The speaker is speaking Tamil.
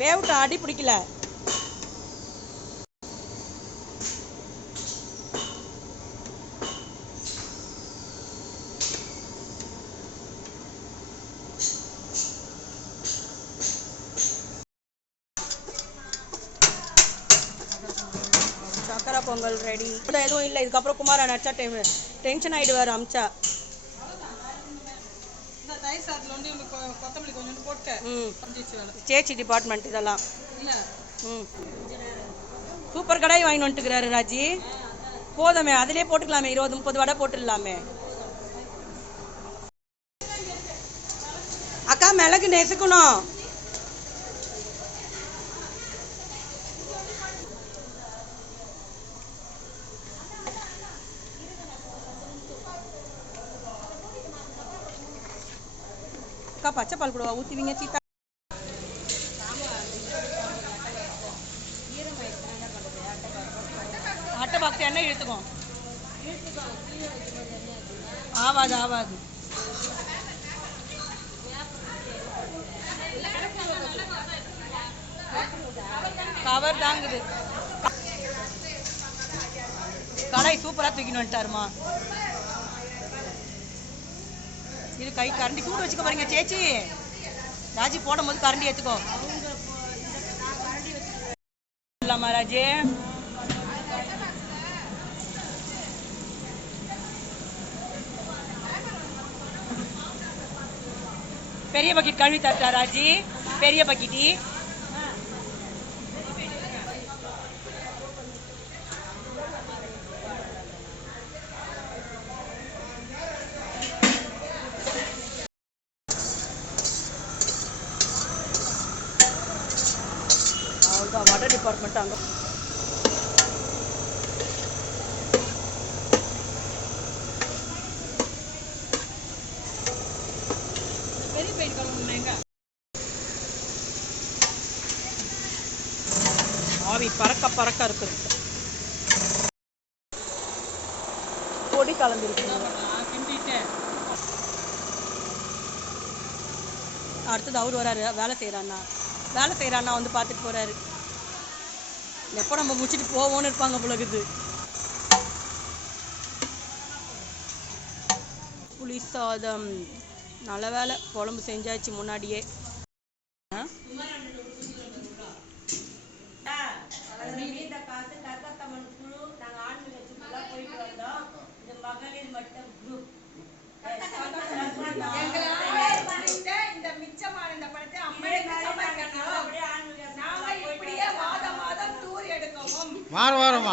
வேவுட்ட அடி பிடிக்கல. சக்கரை பொங்கல் ரெடி. எதுவும் இல்லை. இதுக்கப்புறம் குமாரா நடிச்சா டென்ஷன் ஆயிடுவார். அமிச்சா சேச்சி டிபார்ட்மெண்ட் இதெல்லாம். சூப்பர் கடாய் வாங்கி வந்துட்டுக்கிறாரு ராஜி. போதுமே, அதிலே போட்டுக்கலாமே. 20-30 வடை போட்டுடலாமே. அக்கா மிளகு நெசுக்கணும். அக்கா பச்சை பால் கூட ஊற்றுவீங்க. சீத்தா அட்டை பாக்ஸ் எண்ணெய் இழுத்துக்கும். ஆவாது. கவர் தாங்குது. கடாய் சூப்பரா தூக்கின்னு வந்துட்டாருமா. இது கை கரண்டி சூடு வச்சுக்க பாருங்க சேச்சி. ராஜி போடும் போது கரண்டி எடுத்துக்கோ. இல்லாமா ராஜி? பெரிய பக்கெட் கழுவி தட்டா ராஜி. பெரிய பக்கெட்டி அவ்வளோதான். வாட்டர் டிபார்ட்மெண்ட் அங்கே பெரிய பெயிண்ட் கலந்துங்க. ஆவி பறக்க இருக்குது. பொடி கலந்துருக்கு. அடுத்தது அவர் வராரு. வேலை செய்கிறாண்ணா வந்து பார்த்துட்டு போகிறாரு. எப்போ நம்ம முடிச்சுட்டு போவோன்னு இருப்பாங்க போல இருக்குது. புளி சாதம். நல்ல வேலை குழம்பு செஞ்சாச்சு முன்னாடியே. வாரம்